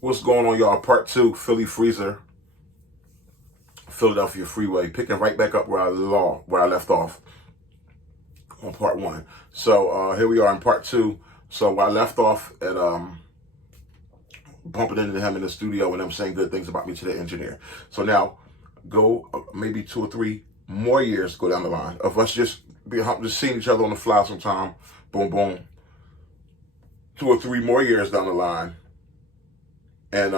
What's going on, y'all? Part two, Philly Freezer, Philadelphia Freeway, picking right back up where I left off on part one. So here we are in part two. So I left off at bumping into him in the studio and them saying good things about me to the engineer. So now go maybe 2 or 3 more years go down the line of us just seeing each other on the fly sometime. Boom, boom. 2 or 3 more years down the line, and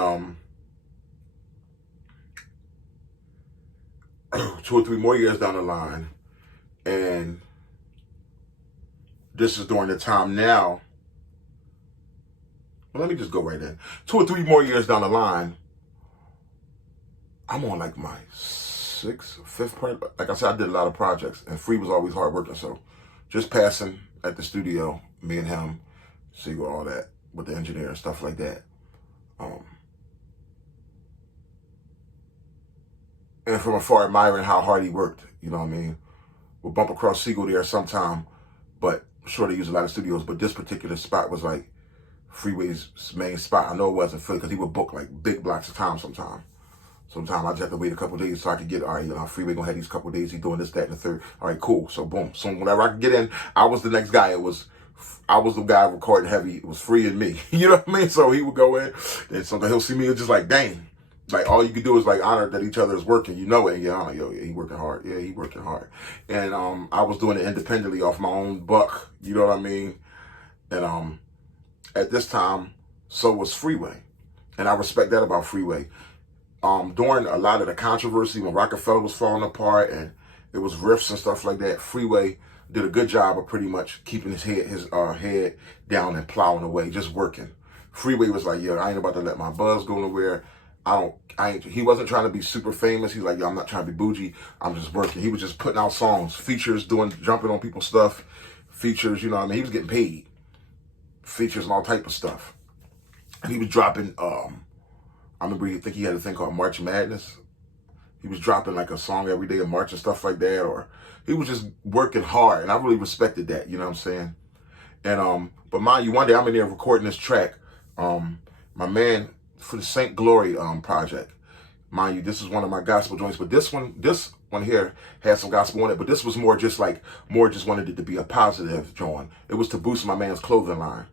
2 or 3 more years down the line, and this is during the time now. Well, let me just go right in. 2 or 3 more years down the line, I'm on like my 6th, 5th project. Like I said, I did a lot of projects, and Free was always hard working. So just passing at the studio, me and him, see all that with the engineer and stuff like that. And from afar admiring how hard he worked, you know what I mean? We'll bump across Siegel there sometime, but I'm sure they use a lot of studios, but this particular spot was like Freeway's main spot. I know it wasn't Philly because he would book like big blocks of time sometime. Sometimes I just have to wait a couple of days so I could get, all right, Freeway gonna have these couple of days, he doing this, that, and the third. All right, cool. So boom. So whenever I could get in, I was the next guy. I was the guy recording heavy. It was Free and me. You know what I mean? So he would go in, and sometimes he'll see me and just like, dang. Like, all you can do is like honor that each other is working. You know it. And yeah, he working hard. Yeah, he working hard. And I was doing it independently off my own buck. You know what I mean? And at this time, so was Freeway. And I respect that about Freeway. During a lot of the controversy when Rockefeller was falling apart and it was rifts and stuff like that, Freeway did a good job of pretty much keeping his head down and plowing away, just working. Freeway was like, yo, I ain't about to let my buzz go nowhere. He wasn't trying to be super famous. He's like, yo, I'm not trying to be bougie. I'm just working. He was just putting out songs, features, jumping on people's stuff, features, you know what I mean? He was getting paid. Features and all type of stuff. And he was dropping, I remember he had a thing called March Madness. He was dropping like a song every day of March and stuff like that, or he was just working hard. And I really respected that, you know what I'm saying? And, but mind you, one day I'm in there recording this track. My man, for the Saint Glory project. Mind you, this is one of my gospel joints, but this one here had some gospel on it, but this was more just wanted it to be a positive joint. It was to boost my man's clothing line.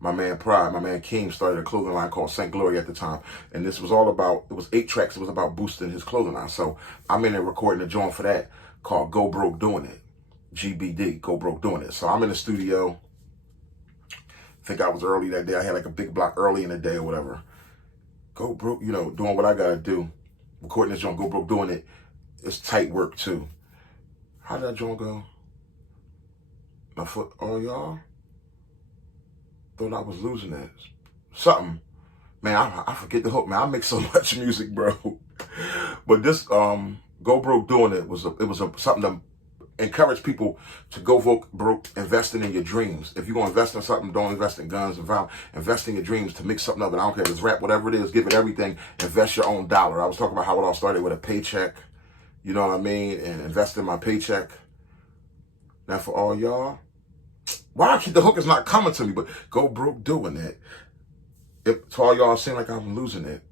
My man Pride, my man King started a clothing line called Saint Glory at the time. And this was all about, it was 8 tracks, it was about boosting his clothing line. So I'm in there recording a joint for that called Go Broke Doing It. GBD, Go Broke Doing It. So I'm in the studio. I think I was early that day. I had like a big block early in the day or whatever. Go broke, doing what I gotta do. Recording this joint, Go Broke Doing It. It's tight work too. How did that joint go? My foot, oh y'all? Thought I was losing that. Something. Man, I forget the hook, man. I make so much music, bro. But this Go Broke Doing It was something to encourage people to go broke investing in your dreams. If you're going to invest in something, don't invest in guns and violence. Invest in your dreams to make something up. And I don't care if it's rap, whatever it is, give it everything. Invest your own dollar. I was talking about how it all started with a paycheck. You know what I mean? And invest in my paycheck. Now for all y'all, why the hook is not coming to me, but Go Broke Doing It. To all y'all seem like I'm losing it.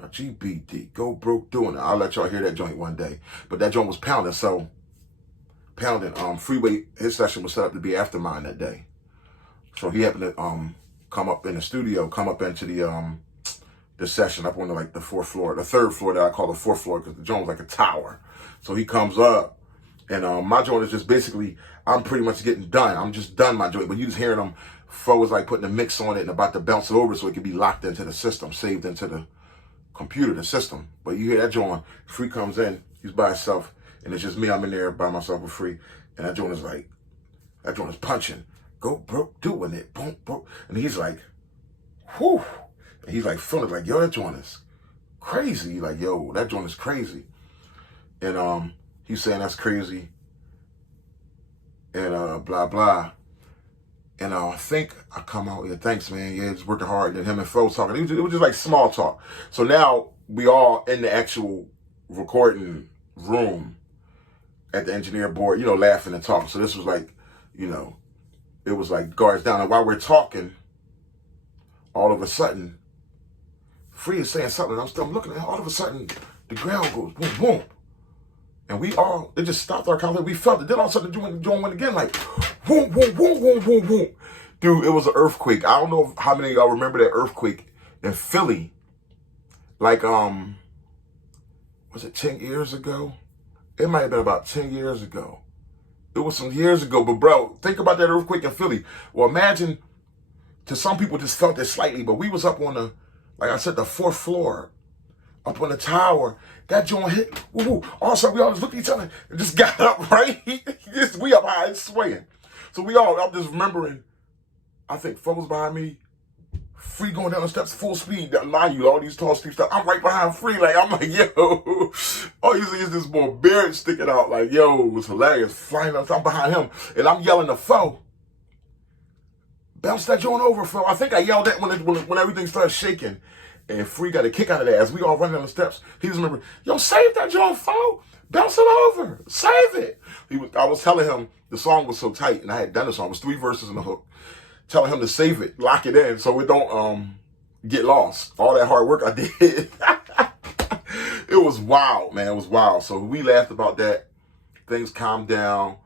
GBD, Go Broke Doing It. I'll let y'all hear that joint one day. But that joint was pounding, so Freeway, his session was set up to be after mine that day. So he happened to come up in the studio, come up into the session up on like the 4th floor, the 3rd floor that I call the 4th floor because the joint was like a tower. So he comes up and my joint is just basically, I'm pretty much getting done. I'm just done my joint, but you just hearing them, Fo was like putting a mix on it and about to bounce it over so it could be locked into the system, saved into the computer, the system. But you hear that joint, Free comes in, he's by himself. And it's just me, I'm in there by myself with Free. And that joint is punching. Go Broke Doing It. Boom, boom. And he's like, whew. And he's like feeling like, yo, that joint is crazy. He's like, yo, that joint is crazy. And he's saying that's crazy. And blah, blah. And I think I come out, yeah, thanks, man. Yeah, just working hard. And then him and Fo talking. It was just like small talk. So now we all in the actual recording room at the engineer board, laughing and talking. So this was like, it was like guards down. And while we're talking, all of a sudden, Free is saying something. I'm looking at it. All of a sudden, the ground goes boom, boom. And it just stopped our conversation. We felt it. Then all of a sudden, the joint went again, like, boom, boom, boom, boom, boom, boom. Dude, it was an earthquake. I don't know how many of y'all remember that earthquake in Philly. Like, was it 10 years ago? It might have been about 10 years ago. It was some years ago, but bro, think about that earthquake in Philly. Well, imagine, to some people just felt it slightly, but we was up on like I said, the 4th floor, up on the tower. That joint hit, woo-hoo. All of a sudden, we all just looked at each other and just got up, right? We up high, it's swaying. So I'm just remembering, I think folks behind me, Free going down the steps full speed. Mind you, all these tall, steep steps. I'm right behind Free. Like, I'm like, yo. All you see is this boy beard sticking out. Like, yo, it was hilarious. Flying up. I'm behind him. And I'm yelling to Fo. Bounce that joint over, Fo. I think I yelled that when everything started shaking. And Free got a kick out of that. As we all run down the steps, he just remembered, yo, save that joint, Fo. Bounce it over. Save it. I was telling him the song was so tight, and I had done the song. It was 3 verses in the hook. Telling him to save it, lock it in, so it don't get lost. All that hard work I did. It was wild, man. It was wild. So we laughed about that. Things calmed down.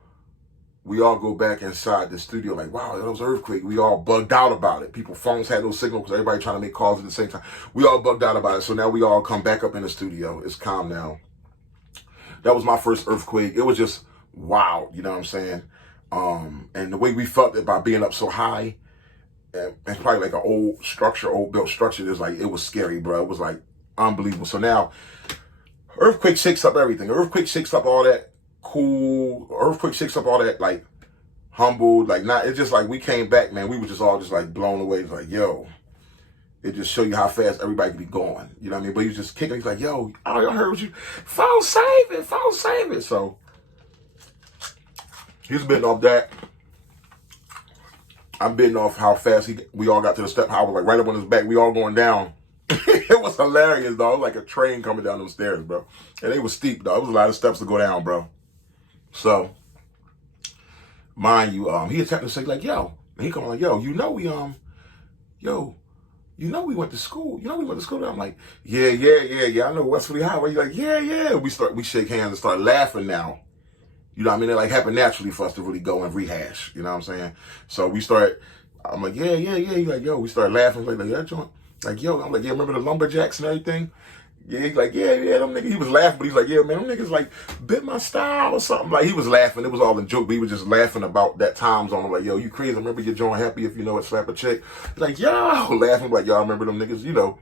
We all go back inside the studio like, wow, that was an earthquake. We all bugged out about it. People's phones had no signal because everybody trying to make calls at the same time. We all bugged out about it. So now we all come back up in the studio. It's calm now. That was my first earthquake. It was just wild, you know what I'm saying? And the way we felt it by being up so high, and it's probably like an old built structure, it was scary, bro. It was like unbelievable. So now, earthquake shakes up everything. Earthquake shakes up all that cool. Earthquake shakes up all that, like, humbled. Like, it's just like we came back, man. We were just all just like blown away. It's like, yo, it just show you how fast everybody can be going. You know what I mean? But he was just kicking. He's like, yo, I heard what you, phone save it. So, he's bitten off that. I'm bidding off how fast we all got to the step. How I was like right up on his back. We all going down. It was hilarious, though. It was like a train coming down those stairs, bro. And they was steep, though. It was a lot of steps to go down, bro. So, mind you, he attempted to say like, yo. And he come like, yo, you know we went to school. You know we went to school. I'm like, yeah. I know West Philly Highway. He's like, yeah. We shake hands and start laughing now. You know what I mean? It like happened naturally for us to really go and rehash. You know what I'm saying? So I'm like, yeah. He's like, yo, we start laughing. Like, that joint. Like, yo, I'm like, yeah, remember the lumberjacks and everything? Yeah, he's like, yeah, them niggas. He was laughing, but he's like, yeah, man, them niggas like bit my style or something. Like, he was laughing. It was all a joke, but he was just laughing about that time zone. I'm like, yo, you crazy. I remember your joint happy if you know it, slap a chick. He's like, yo, laughing. Like, y'all remember them niggas,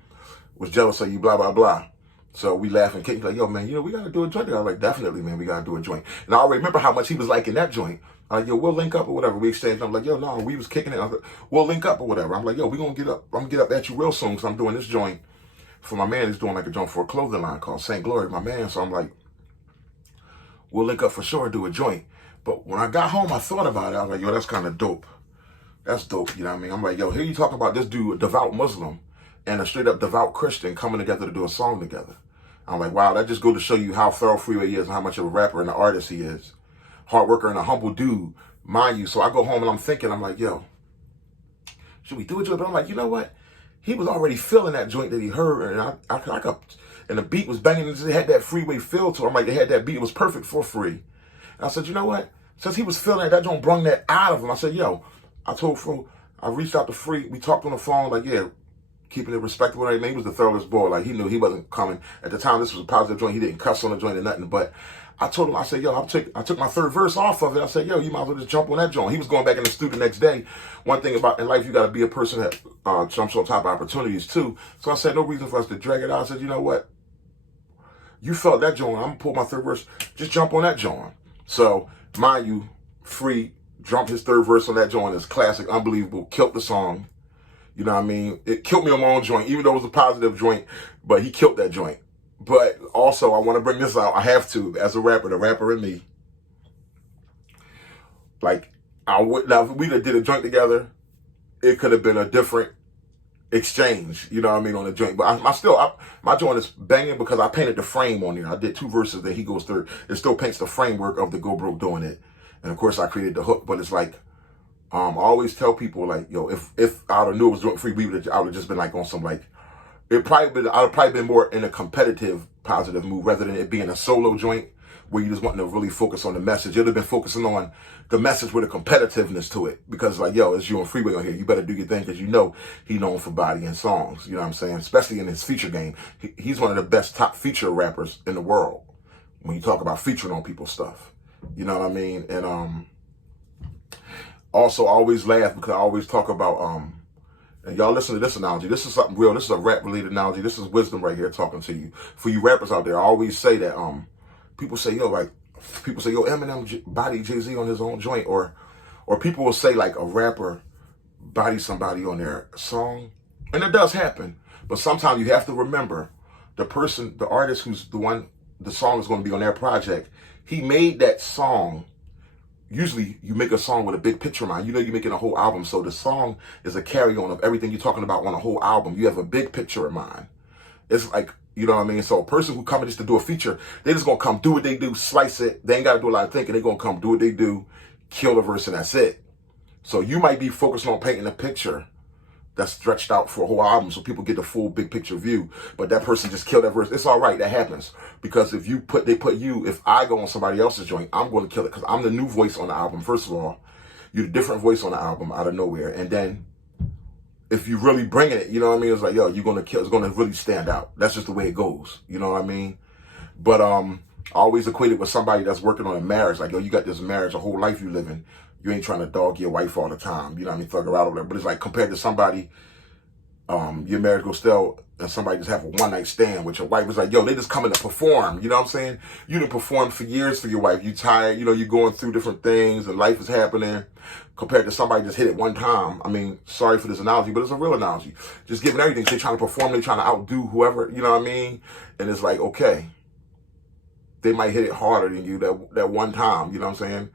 was jealous of you, blah, blah, blah. So we laugh and kick, like, yo, man, we got to do a joint. I was like, definitely, man, we got to do a joint. And I already remember how much he was liking that joint. I'm like, yo, we'll link up or whatever. We exchanged. I'm like, yo, no, we was kicking it. I was like, we'll link up or whatever. I'm like, yo, we going to get up. I'm going to get up at you real soon because I'm doing this joint for my man. He's doing like a joint for a clothing line called St. Glory, my man. So I'm like, we'll link up for sure, do a joint. But when I got home, I thought about it. I was like, yo, that's kind of dope. That's dope, you know what I mean? I'm like, yo, here you talking about this dude, a devout Muslim, and a straight up devout Christian coming together to do a song together. I'm like, wow, that just goes to show you how thorough Freeway is and how much of a rapper and an artist he is. Hard worker and a humble dude, mind you. So I go home and I'm thinking, I'm like, yo, should we do a joint? But I'm like, you know what? He was already feeling that joint that he heard, and I could, and the beat was banging. It had that Freeway feel to it. I'm like, it had that beat. It was perfect for Free. And I said, you know what? Since he was feeling that joint brung that out of him. I said, yo, I told Fro, I reached out to Free. We talked on the phone, like, yeah, keeping it respectable and everything. He was the thoroughest boy. Like, he knew he wasn't coming. At the time, this was a positive joint. He didn't cuss on the joint or nothing. But I told him, I said, yo, I took my third verse off of it. I said, yo, you might as well just jump on that joint. He was going back in the studio the next day. One thing about in life, you got to be a person that jumps on top of opportunities too. So I said, no reason for us to drag it out. I said, you know what? You felt that joint. I'm going to pull my third verse. Just jump on that joint. So, mind you, Free jumped his third verse on that joint. It's classic, unbelievable, killed the song. You know what I mean? It killed me on my own joint, even though it was a positive joint, but he killed that joint. But also, I want to bring this out. I have to, as a rapper, the rapper in me. Like, now, if we did a joint together, it could have been a different exchange, you know what I mean, on the joint. But my joint is banging because I painted the frame on there. I did 2 verses, then he goes third. It still paints the framework of the Go Broke doing it. And of course, I created the hook, but it's like, I always tell people, like, yo, if I would have knew it was joint free, I would have just been like on some, like, I'd have probably been more in a competitive, positive mood rather than it being a solo joint where you just want to really focus on the message. You'd have been focusing on the message with a competitiveness to it because, like, yo, it's you and Freeway on here. You better do your thing because you know he known for body and songs. You know what I'm saying? Especially in his feature game. He's one of the best top feature rappers in the world when you talk about featuring on people's stuff. You know what I mean? And also, I always laugh because I always talk about and y'all listen to this analogy. This is something real. This is a rap-related analogy. This is wisdom right here talking to you. For you rappers out there, I always say that people say, yo, Eminem body Jay-Z on his own joint, or people will say like a rapper body somebody on their song. And it does happen. But sometimes you have to remember the person, the artist who's the song is going to be on their project, he made that song. Usually you make a song with a big picture in mind. You know you're making a whole album. So the song is a carry-on of everything you're talking about on a whole album. You have a big picture in mind. It's like, you know what I mean? So a person who comes just to do a feature, they just going to come do what they do, slice it. They ain't got to do a lot of thinking. They're going to come do what they do, kill the verse, and that's it. So you might be focused on painting a picture that's stretched out for a whole album so people get the full big picture view. But that person just killed that verse. It's all right. That happens. Because if I go on somebody else's joint, I'm going to kill it because I'm the new voice on the album. First of all, you're the different voice on the album out of nowhere. And then if you really bring it, you know what I mean? It's like, yo, you're going to kill. It's going to really stand out. That's just the way it goes. You know what I mean? But I always equate it with somebody that's working on a marriage. Like, yo, you got this marriage, a whole life you living. You ain't trying to dog your wife all the time. You know what I mean? Thug her out over there. But it's like compared to somebody, your marriage goes stale and somebody just have a one-night stand with your wife. It's like, yo, they just coming to perform. You know what I'm saying? You done performed for years for your wife. You tired. You know, you're going through different things and life is happening. Compared to somebody just hit it one time. I mean, sorry for this analogy, but it's a real analogy. Just giving everything. They trying to perform. They trying to outdo whoever. You know what I mean? And it's like, okay, they might hit it harder than you that one time. You know what I'm saying?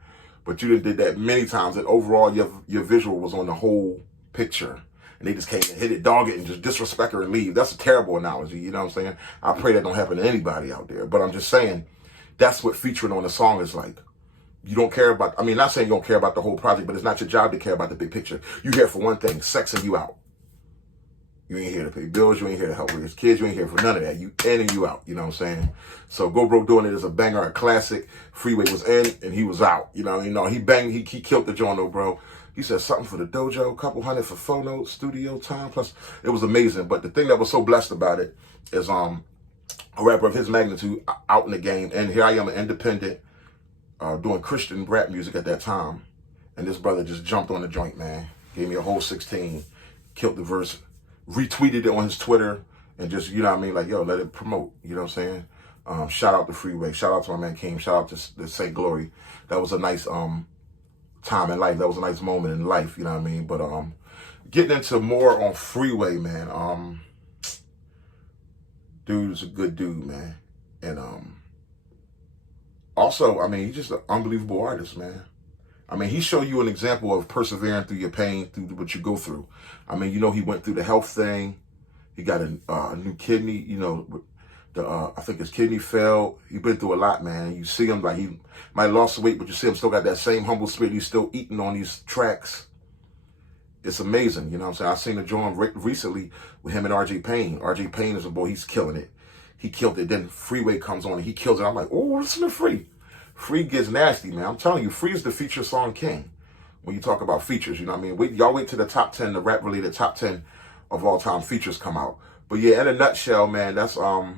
But you did that many times, and overall your visual was on the whole picture. And they just came and hit it, dog it, and just disrespect her and leave. That's a terrible analogy, you know what I'm saying? I pray that don't happen to anybody out there. But I'm just saying, that's what featuring on a song is like. You don't care about, I mean, not saying you don't care about the whole project, but it's not your job to care about the big picture. You here for one thing, sexing you out. You ain't here to pay bills. You ain't here to help raise kids. You ain't here for none of that. You in and you out. You know what I'm saying? So Go Broke Doing It is a banger, a classic. Freeway was in and he was out. You know, he banged, he killed the joint though, bro. He said something for the dojo, a couple hundred for photo, studio time, plus it was amazing. But the thing that was so blessed about it is a rapper of his magnitude out in the game. And here I am, an independent, doing Christian rap music at that time. And this brother just jumped on the joint, man. Gave me a whole 16, killed the verse, retweeted it on his Twitter, and just, you know what I mean, like, yo, let it promote, you know what I'm saying? Shout out to Freeway, shout out to my man King, shout out to St. Glory. That was a nice time in life, that was a nice moment in life, you know what I mean? But getting into more on Freeway, man, dude's a good dude, man. And also, I mean, he's just an unbelievable artist, man. I mean, he showed you an example of persevering through your pain, through what you go through. I mean, you know, he went through the health thing. He got a new kidney, you know, I think his kidney failed. He's been through a lot, man. You see him, like, he might have lost weight, but you see him still got that same humble spirit. He's still eating on these tracks. It's amazing, you know what I'm saying? I seen a joint recently with him and RJ Payne. RJ Payne is a boy, he's killing it. He killed it. Then Freeway comes on and he kills it. I'm like, oh, listen to Free. Free gets nasty, man. I'm telling you, Free is the feature song king. When you talk about features, you know what I mean? Y'all wait till the top 10, the rap-related top 10 of all time features come out. But yeah, in a nutshell, man, that's, oh,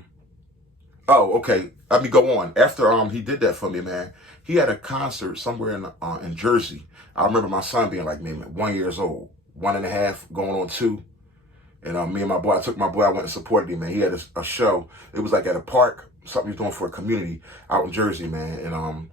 okay. Let me go on. After he did that for me, man, he had a concert somewhere in Jersey. I remember my son being like maybe 1 year old, 1.5, going on 2. And me and my boy, I went and supported him, man. He had a show. It was like at a park, something he was doing for a community out in Jersey, man. And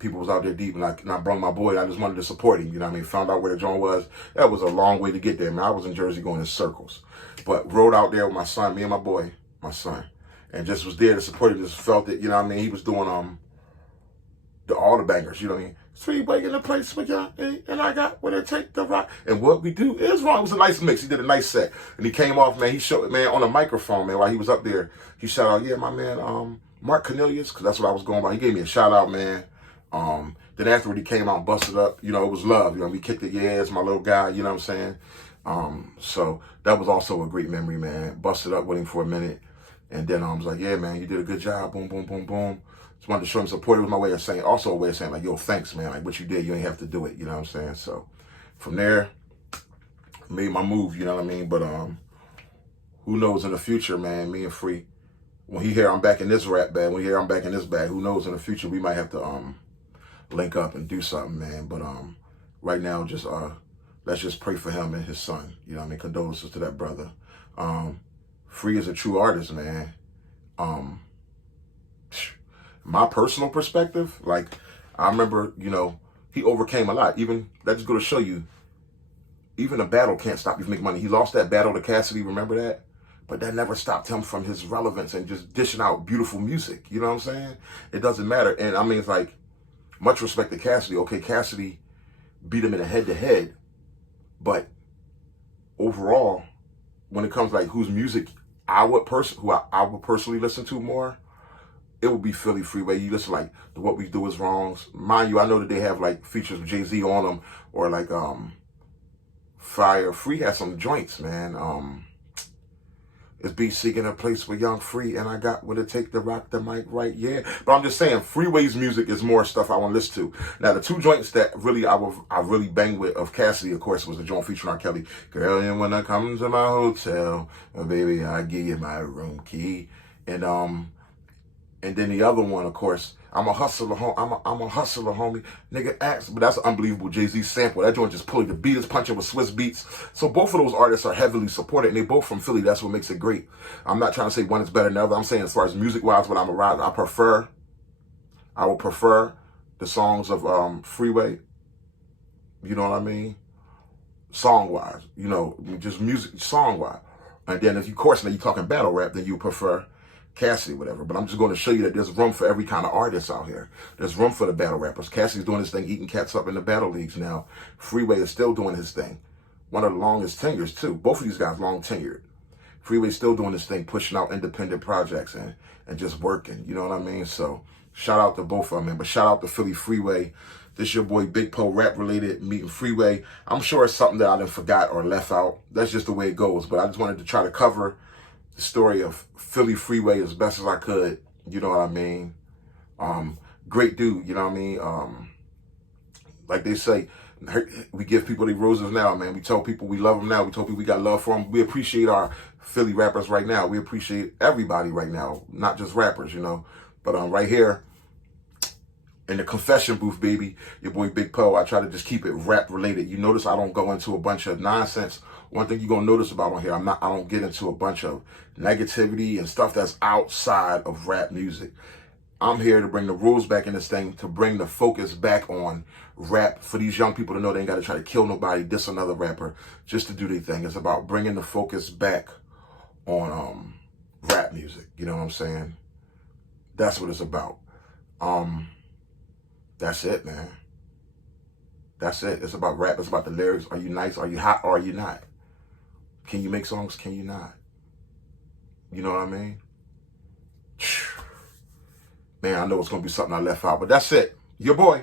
people was out there deep, and I brought my boy. I just wanted to support him, you know what I mean? Found out where the joint was. That was a long way to get there, man. I was in Jersey going in circles. But rode out there with my son, me and my boy, my son. And just was there to support him, just felt it, you know what I mean? He was doing all the bangers, you know what I mean? Freeway in the place with y'all, and I got where they take the rock. And what we do is wrong. It was a nice mix. He did a nice set. And he came off, man, he showed it, man, on a microphone, man, while he was up there. He shout out, yeah, my man, Mark Cornelius, because that's what I was going by. He gave me a shout out, man. Then afterward, he came out and busted up. You know, it was love. You know, we kicked it, yeah, it's my little guy, you know what I'm saying? So that was also a great memory, man. Busted up with him for a minute. And then I was like, yeah, man, you did a good job. Boom, boom, boom, boom. Just wanted to show him support. It was my way of saying, also a way of saying, like, yo, thanks, man. Like, what you did, you ain't have to do it. You know what I'm saying? So from there, made my move, you know what I mean? But who knows in the future, man, me and Free, when he hear I'm back in this rap bag, when he hear I'm back in this bag, who knows in the future, we might have to link up and do something, man. But right now, just let's just pray for him and his son. You know what I mean? Condolences to that brother. Free is a true artist, man. My personal perspective, like, I remember, you know, he overcame a lot. Even, that just go to show you, even a battle can't stop you from making money. He lost that battle to Cassidy, remember that? But that never stopped him from his relevance and just dishing out beautiful music. You know what I'm saying? It doesn't matter. And I mean, it's like, much respect to Cassidy. Okay, Cassidy beat him in a head-to-head. But overall, when it comes to like whose music I would personally listen to more, it would be Philly Freeway. You listen like the What We Do Is Wrongs. Mind you, I know that they have like features with Jay-Z on them, or like Fire. Free has some joints, man. It's be seeking a place with Young Free, and I got what it take to rock the mic right, yeah. But I'm just saying, Freeway's music is more stuff I want to listen to. Now, the two joints that really I really bang with of Cassidy, of course, was the joint featuring R. Kelly. Girl, and when I come to my hotel, baby, I give you my room key. And then the other one, of course, I'm a hustler, I'm a hustler, homie. Nigga acts, but that's an unbelievable Jay-Z sample. That joint just pulling the beat is punching with Swiss beats. So both of those artists are heavily supported, and they both from Philly. That's what makes it great. I'm not trying to say one is better than the other. I'm saying as far as music-wise, what I'm a rider, I would prefer the songs of Freeway. You know what I mean? Song-wise, you know, just music, song-wise. And then if you, of course, now you're talking battle rap, then you prefer Cassidy, whatever. But I'm just going to show you that there's room for every kind of artist out here. There's room for the battle rappers. Cassidy's doing his thing, eating cats up in the battle leagues now. Freeway is still doing his thing. One of the longest tenures, too. Both of these guys long tenured. Freeway's still doing his thing, pushing out independent projects and just working. You know what I mean? So shout out to both of them, man. But shout out to Philly Freeway. This your boy Big Poe, rap related, meeting Freeway. I'm sure it's something that I done forgot or left out. That's just the way it goes. But I just wanted to try to cover the story of Philly Freeway as best as I could. You know what I mean? Great dude, you know what I mean? Like they say, we give people their roses now, man. We tell people we love them now. We tell people we got love for them. We appreciate our Philly rappers right now. We appreciate everybody right now, not just rappers, you know. But right here, in the confession booth, baby, your boy Big Poe, I try to just keep it rap related. You notice I don't go into a bunch of nonsense. One thing you're going to notice about on here, I don't get into a bunch of negativity and stuff that's outside of rap music. I'm here to bring the rules back in this thing, to bring the focus back on rap, for these young people to know they ain't got to try to kill nobody, diss another rapper, just to do their thing. It's about bringing the focus back on rap music. You know what I'm saying? That's what it's about. That's it, man. That's it. It's about rap. It's about the lyrics. Are you nice? Are you hot? Or are you not? Can you make songs? Can you not? You know what I mean? Man, I know it's going to be something I left out, but that's it. Your boy.